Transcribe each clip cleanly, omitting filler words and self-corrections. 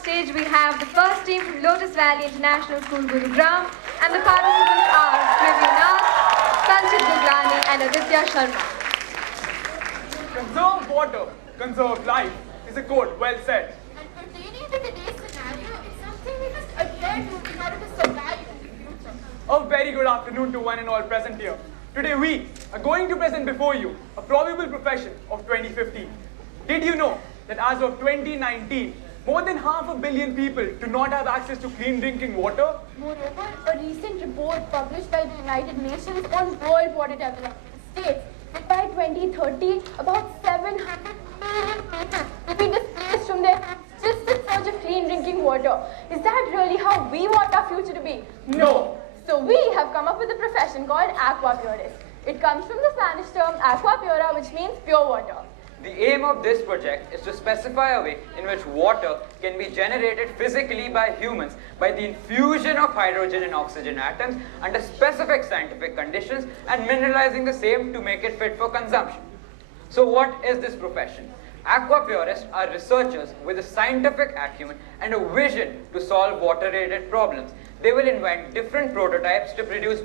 stage we have the first team from Lotus Valley International School, Gurugram, and the participants are Privya Nath, Sanchit Guglani, and Aditya Sharma. Conserve water, conserve life is a quote well said. And pertaining to today's scenario, it's something we must adhere to in order to survive in the future. A very good afternoon to one and all present here. Today we are going to present before you a probable profession of 2050. Did you know that as of 2019, more than 500 million people do not have access to clean drinking water? Moreover, a recent report published by the United Nations on World Water Development states that by 2030, about 700 million people will be displaced from their homes just in search of clean drinking water. Is that really how we want our future to be? No. So we have come up with a profession called aqua purist. It comes from the Spanish term aqua pura, which means pure water. The aim of this project is to specify a way in which water can be generated physically by humans by the infusion of hydrogen and oxygen atoms under specific scientific conditions and mineralizing the same to make it fit for consumption. So what is this profession? Aqua purists are researchers with a scientific acumen and a vision to solve water-related problems. They will invent different prototypes to produce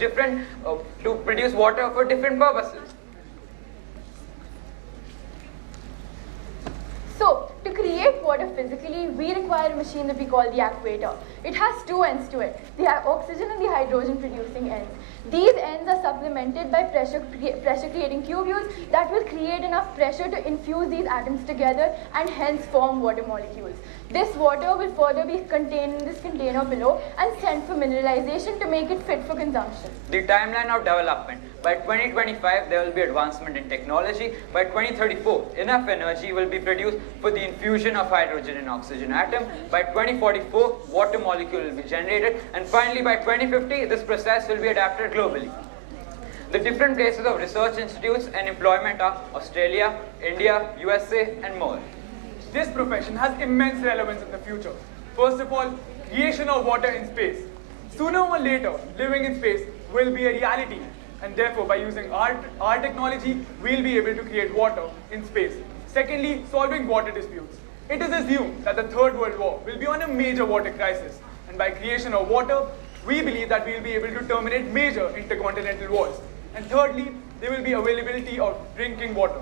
water for different purposes. So, to create water physically, we require a machine that we call the actuator. It has two ends to it, the oxygen and the hydrogen producing ends. These ends are supplemented by pressure creating tubules that will create enough pressure to infuse these atoms together and hence form water molecules. This water will further be contained in this container below and sent for mineralization to make it fit for consumption. The timeline of development: by 2025 there will be advancement in technology. By 2034 enough energy will be produced for the infusion of hydrogen and oxygen atom. By 2044 water molecule will be generated, and finally by 2050 this process will be adapted globally. The different places of research institutes and employment are Australia, India, USA and more. This profession has immense relevance in the future. First of all, creation of water in space. Sooner or later, living in space will be a reality, and therefore by using our technology, we'll be able to create water in space. Secondly, solving water disputes. It is assumed that the Third World War will be on a major water crisis, and by creation of water, we believe that we'll be able to terminate major intercontinental wars. And thirdly, there will be availability of drinking water.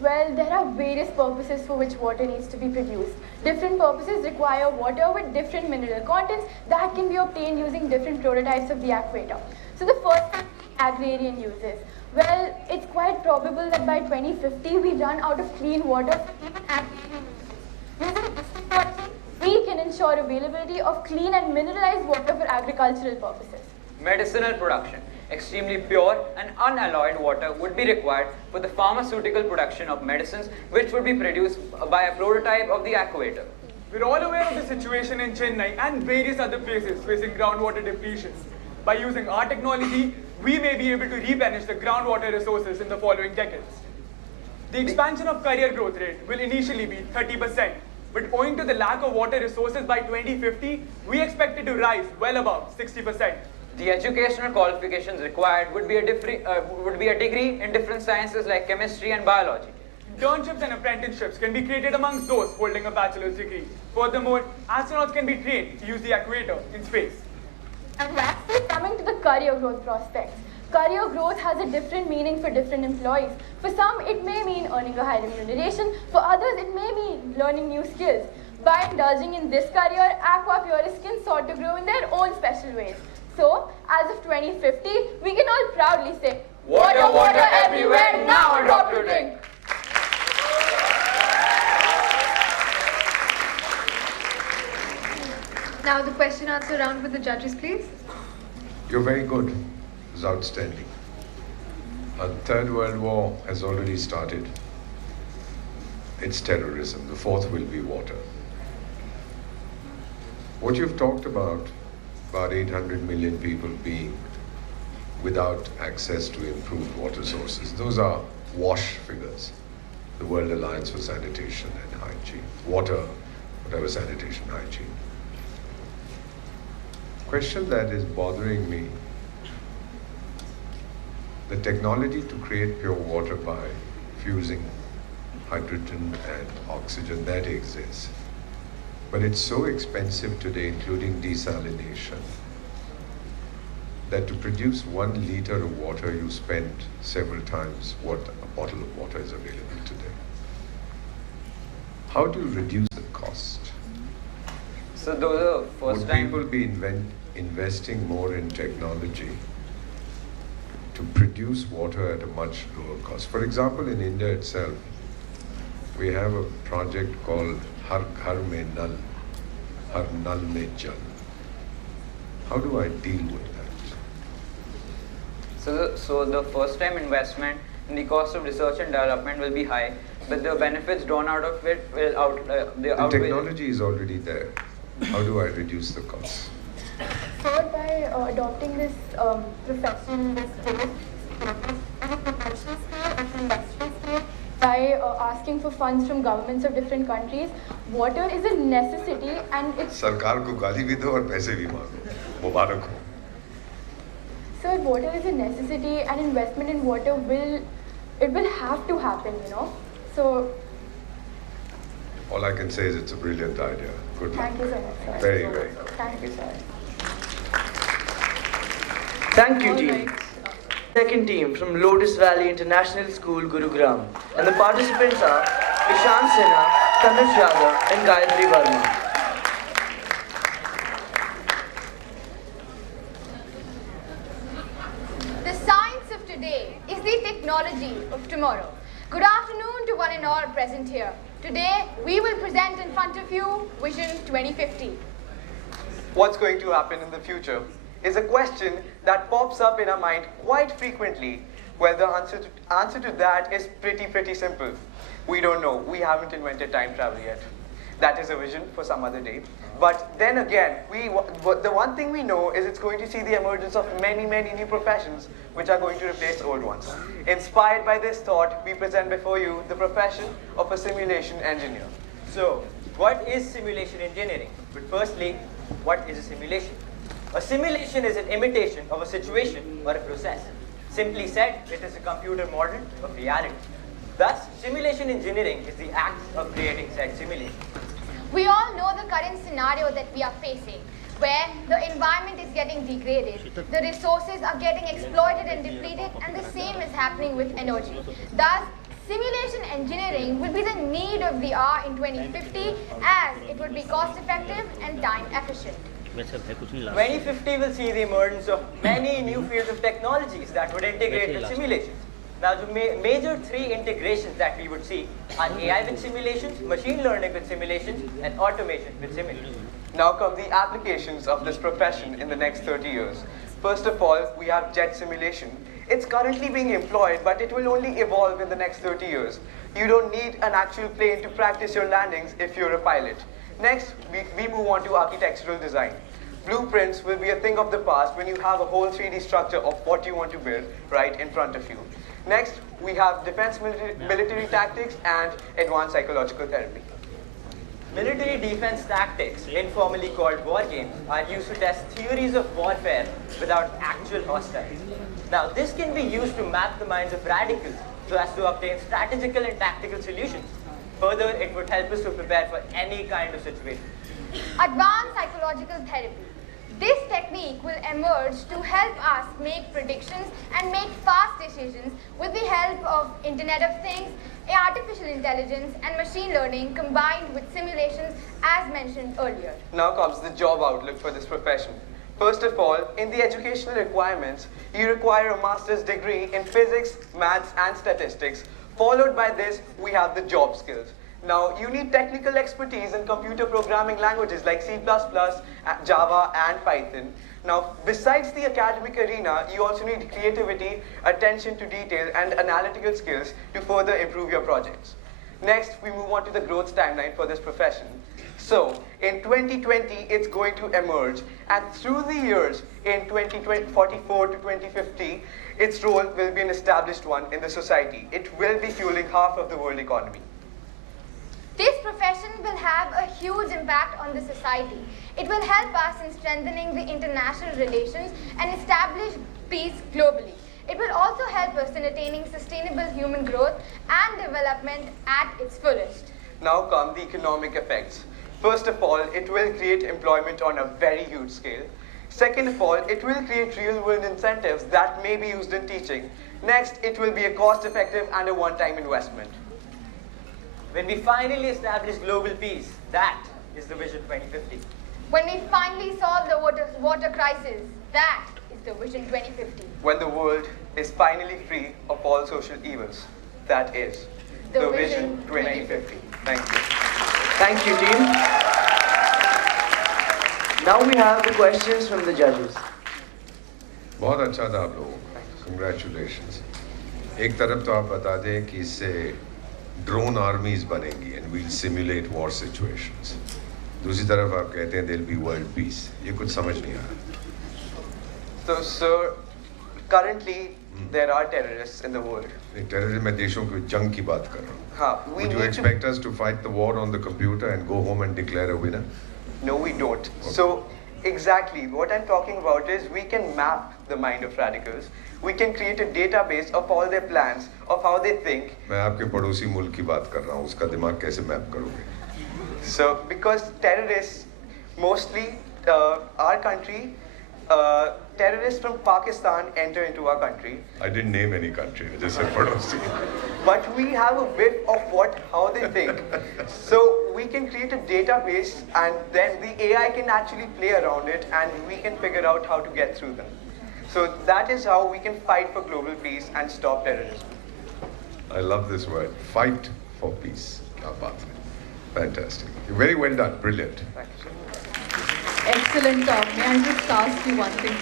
Well, there are various purposes for which water needs to be produced. Different purposes require water with different mineral contents that can be obtained using different prototypes of the aquator. So the first one, agrarian uses. Well, it's quite probable that by 2050 we run out of clean water for even agrarian uses. Using this technology, we can ensure availability of clean and mineralized water for agricultural purposes. Medicinal production. Extremely pure and unalloyed water would be required for the pharmaceutical production of medicines, which would be produced by a prototype of the aquator. We're all aware of the situation in Chennai and various other places facing groundwater depletion. By using our technology, we may be able to replenish the groundwater resources in the following decades. The expansion of career growth rate will initially be 30%, but owing to the lack of water resources by 2050, we expect it to rise well above 60%. The educational qualifications required would be a degree in different sciences like chemistry and biology. Internships and apprenticeships can be created amongst those holding a bachelor's degree. Furthermore, astronauts can be trained to use the aquator in space. And lastly, coming to the career growth prospects. Career growth has a different meaning for different employees. For some, it may mean earning a higher remuneration. For others, it may mean learning new skills. By indulging in this career, aqua purists can sort to grow in their own special ways. So, as of 2050, we can all proudly say, Water, water everywhere, now adopt to drink. Now the question answer round with the judges, please. You're very good. It's outstanding. A third world war has already started. It's terrorism. The fourth will be water. What you've talked about 800 million people being without access to improved water sources, those are WASH figures, the World Alliance for Sanitation and Hygiene. Water, whatever sanitation, hygiene. Question that is bothering me, the technology to create pure water by fusing hydrogen and oxygen, that exists. But it's so expensive today, including desalination, that to produce 1 liter of water, you spend several times what a bottle of water is available today. How do you reduce the cost? So those are first Would time. people be investing more in technology to produce water at a much lower cost? For example, in India itself, we have a project called Har Ghar Mein Nal, Har Nal Mein Jal. How do I deal with that? So the first time investment and the cost of research and development will be high, but the benefits drawn out of it will The technology is already there. How do I reduce the cost? So by adopting this profession, this field, at a professional scale, at an industrial scale, by asking for funds from governments of different countries, water is a necessity and it's... सरकार को गाली भी दो और पैसे भी मांगो. मुबारक हो. So water is a necessity and investment in water will have to happen, you know. So All I can say is it's a brilliant idea. Good luck. thank you so much, sir. Very, very. Thank you, sir. Thank you, team. Second team from Lotus Valley International School, Gurugram. And the participants are Ishan Sinha, Tanush Yadav, and Gayatri Verma. The science of today is the technology of tomorrow. Good afternoon to one and all present here. Today, we will present in front of you Vision 2050. What's going to happen in the future is a question that pops up in our mind quite frequently. Well, the answer to that is pretty simple. We don't know. We haven't invented time travel yet. That is a vision for some other day. But then again, the one thing we know is it's going to see the emergence of many new professions which are going to replace old ones. Inspired by this thought, we present before you the profession of a simulation engineer. So, what is simulation engineering? But firstly, what is a simulation? A simulation is an imitation of a situation or a process. Simply said, it is a computer model of reality. Thus, simulation engineering is the act of creating said simulation. We all know the current scenario that we are facing, where the environment is getting degraded, the resources are getting exploited and depleted, and the same is happening with energy. Thus, simulation engineering will be the need of the hour in 2050, as it would be cost effective and time efficient. 2050 will see the emergence of many new fields of technologies that would integrate with simulations. Now, the major three integrations that we would see are AI with simulations, machine learning with simulations, and automation with simulations. Now come the applications of this profession in the next 30 years. First of all, we have jet simulation. It's currently being employed, but it will only evolve in the next 30 years. You don't need an actual plane to practice your landings if you're a pilot. Next, we move on to architectural design. Blueprints will be a thing of the past when you have a whole 3D structure of what you want to build right in front of you. Next, we have defense military tactics and advanced psychological therapy. Military defense tactics, informally called war games, are used to test theories of warfare without actual hostiles. Now, this can be used to map the minds of radicals so as to obtain strategical and tactical solutions. Further, it would help us to prepare for any kind of situation. Advanced psychological therapy. This technique will emerge to help us make predictions and make fast decisions with the help of Internet of Things, artificial intelligence, and machine learning combined with simulations as mentioned earlier. Now comes the job outlook for this profession. First of all, in the educational requirements, you require a master's degree in physics, maths, and statistics. Followed by this, we have the job skills. Now, you need technical expertise in computer programming languages like C++, Java, and Python. Now, besides the academic arena, you also need creativity, attention to detail, and analytical skills to further improve your projects. Next, we move on to the growth timeline for this profession. So, in 2020, it's going to emerge, and through the years, in 2044 to 2050, its role will be an established one in the society. It will be fueling half of the world economy. This profession will have a huge impact on the society. It will help us in strengthening the international relations and establish peace globally. It will also help us in attaining sustainable human growth and development at its fullest. Now come the economic effects. First of all, it will create employment on a very huge scale. Second of all, it will create real-world incentives that may be used in teaching. Next, it will be a cost-effective and a one-time investment. When we finally establish global peace, that is the Vision 2050. When we finally solve the water crisis, that is the Vision 2050. When the world is finally free of all social evils, that is The Vision Vision 2050. Thank you. Thank you, team. Now we have the questions from the judges. बहुत अच्छा था आप लोगों का, congratulations. एक तरफ तो आप बता दें कि इससे ड्रोन आर्मीज बनेंगी and we'll simulate war situations. दूसरी तरफ आप कहते हैं there'll be world peace. ये कुछ समझ नहीं आ रहा. So, sir, currently there are terrorists in the world. Terrorism में देशों की जंग की बात कर रहा हूँ. हाँ, we Would you need expect us to fight the war on the computer and go home and declare a winner? No, we don't. So, exactly, what I'm talking about is we can map the mind of radicals. We can create a database of all their plans, of how they think. मैं आपके पड़ोसी मुल्क की बात कर रहा हूँ, उसका दिमाग कैसे मैप करोगे? So, because terrorists, mostly our country, terrorists from Pakistan enter into our country. I didn't name any country, I just said पड़ोसी. But we have a whiff of how they think. So we can create a database and then the AI can actually play around it and we can figure out how to get through them. So that is how we can fight for global peace and stop terrorism. I love this word, fight for peace. क्या बात है. Fantastic. Very well done, brilliant. Thank you, sir. Excellent talk. May I just ask you one thing?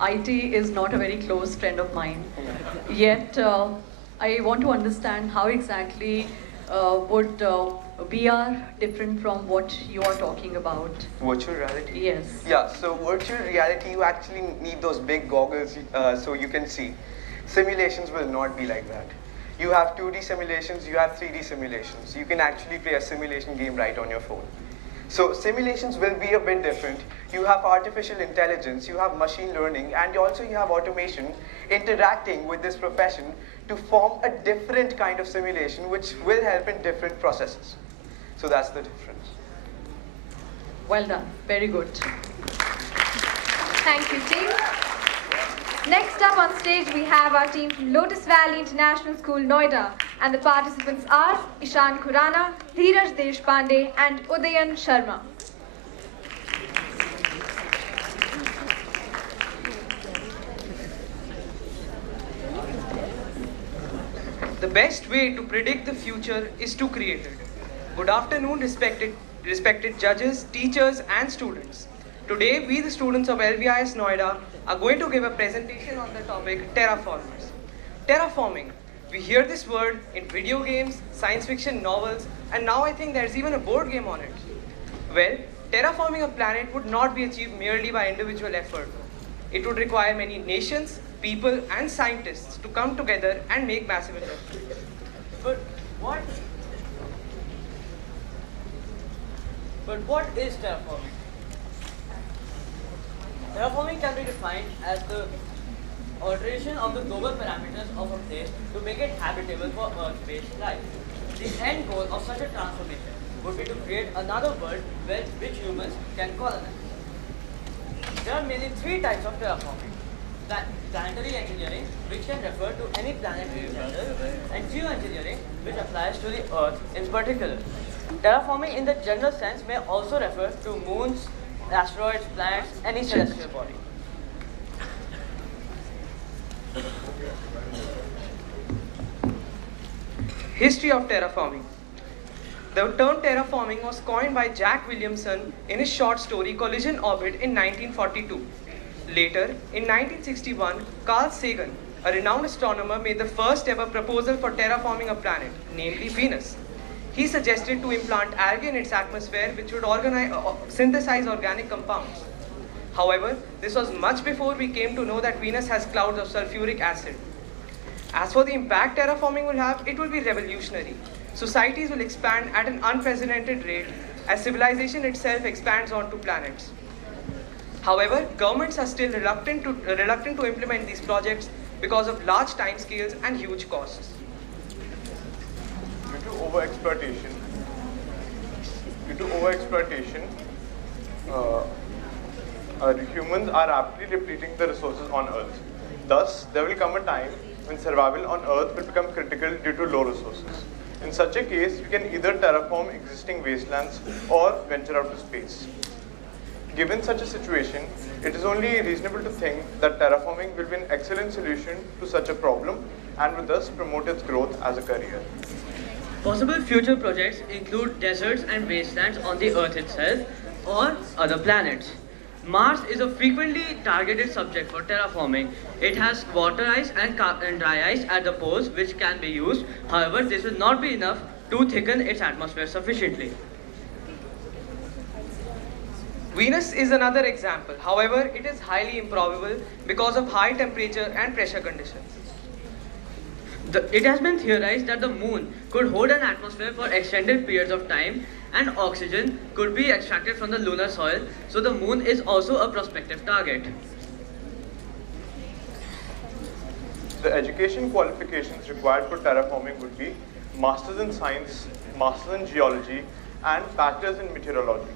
IT is not a very close friend of mine. Yet, I want to understand how exactly would VR different from what you are talking about? Virtual reality? Yes. Yeah, so virtual reality, you actually need those big goggles so you can see. Simulations will not be like that. You have 2D simulations, you have 3D simulations. You can actually play a simulation game right on your phone. So simulations will be a bit different. You have artificial intelligence, you have machine learning, and also you have automation interacting with this profession to form a different kind of simulation which will help in different processes. So that's the difference. Well done. Very good. Thank you, team. Next up on stage, we have our team from Lotus Valley International School, Noida, and the participants are Ishan Khurana, Dheeraj Deshpande, and Udayan Sharma. The best way to predict the future is to create it. Good afternoon, respected judges, teachers, and students. Today, we, the students of LVIS Noida, are going to give a presentation on the topic terraformers. Terraforming. We hear this word in video games, science fiction novels, and now I think there's even a board game on it. Well, terraforming a planet would not be achieved merely by individual effort. It would require many nations, people, and scientists to come together and make massive investments. But what is terraforming? Terraforming can be defined as the alteration of the global parameters of a place to make it habitable for Earth-based life. The end goal of such a transformation would be to create another world which humans can colonize. There are mainly three types of terraforming. Planetary engineering, which can refer to any planetary vessel, and geoengineering, which applies to the Earth in particular. Terraforming in the general sense may also refer to moons, asteroids, planets, any celestial body. History of terraforming. The term terraforming was coined by Jack Williamson in his short story Collision Orbit in 1942. Later, in 1961, Carl Sagan, a renowned astronomer, made the first ever proposal for terraforming a planet, namely Venus. He suggested to implant algae in its atmosphere which would synthesize organic compounds. However, this was much before we came to know that Venus has clouds of sulfuric acid. As for the impact terraforming will have, it will be revolutionary. Societies will expand at an unprecedented rate as civilization itself expands onto planets. However, governments are still reluctant to implement these projects because of large timescales and huge costs. Due to humans are rapidly depleting the resources on Earth. Thus, there will come a time when survival on Earth will become critical due to low resources. In such a case, we can either terraform existing wastelands or venture out to space. Given such a situation, it is only reasonable to think that terraforming will be an excellent solution to such a problem and will thus promote its growth as a career. Possible future projects include deserts and wastelands on the Earth itself or other planets. Mars is a frequently targeted subject for terraforming. It has water ice and dry ice at the poles which can be used. However, this will not be enough to thicken its atmosphere sufficiently. Venus is another example. However, it is highly improbable because of high temperature and pressure conditions. It has been theorized that the moon could hold an atmosphere for extended periods of time and oxygen could be extracted from the lunar soil, so the moon is also a prospective target. The education qualifications required for terraforming would be Masters in Science, Masters in Geology, and Bachelors in Meteorology.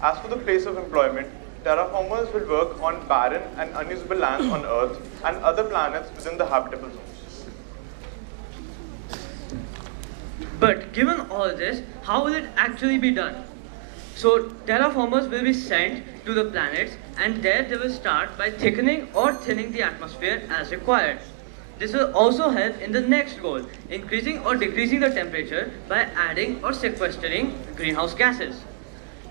As for the place of employment, terraformers will work on barren and unusable lands on Earth and other planets within the habitable zones. But given all this, how will it actually be done? So terraformers will be sent to the planets and there they will start by thickening or thinning the atmosphere as required. This will also help in the next goal, increasing or decreasing the temperature by adding or sequestering greenhouse gases.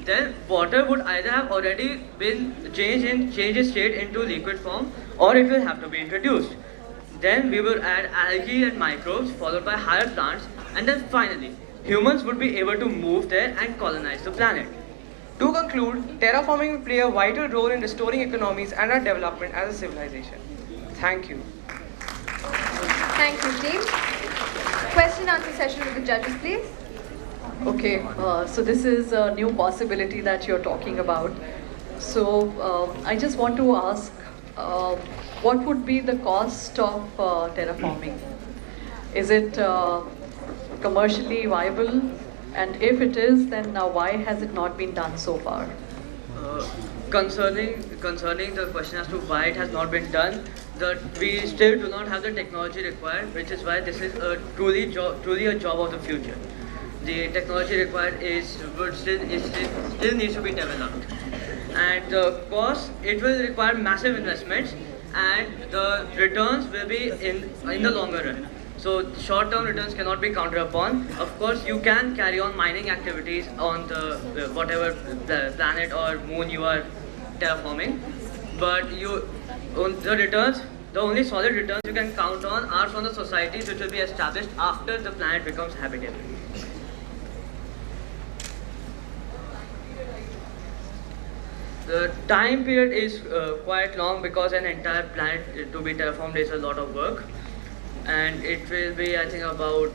Then water would either have already been changed its state into liquid form or it will have to be introduced. Then we will add algae and microbes followed by higher plants, and then finally humans would be able to move there and colonize the planet. To conclude, terraforming will play a vital role in restoring economies and our development as a civilization. Thank you. Thank you, team. Question answer session with the judges, please. Okay, so this is a new possibility that you're talking about. So I just want to ask, what would be the cost of terraforming? Is it commercially viable? And if it is, then why has it not been done so far? Concerning the question as to why it has not been done, we still do not have the technology required, which is why this is truly a job of the future. The technology required still needs to be developed, and the cost, it will require massive investments, and the returns will be in the longer run. So short-term returns cannot be counted upon. Of course, you can carry on mining activities on the whatever planet or moon you are terraforming, but the only solid returns you can count on are from the societies which will be established after the planet becomes habitable. The time period is quite long because an entire planet to be terraformed is a lot of work, and it will be, I think, about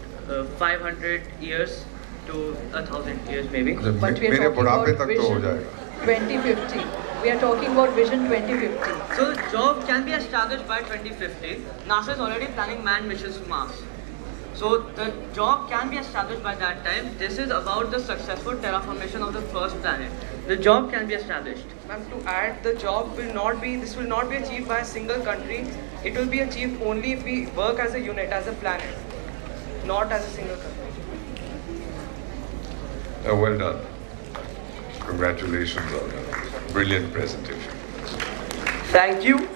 500 years to 1,000 years maybe. But we are talking about vision 2050. We are talking about vision 2050. So the job can be established by 2050. NASA is already planning manned missions to Mars. So the job can be established by that time. This is about the successful terraformation of the first planet. The job can be established. Ma'am, to add, this will not be achieved by a single country. It will be achieved only if we work as a unit, as a planet, not as a single country. Well done. Congratulations on a brilliant presentation. Thank you.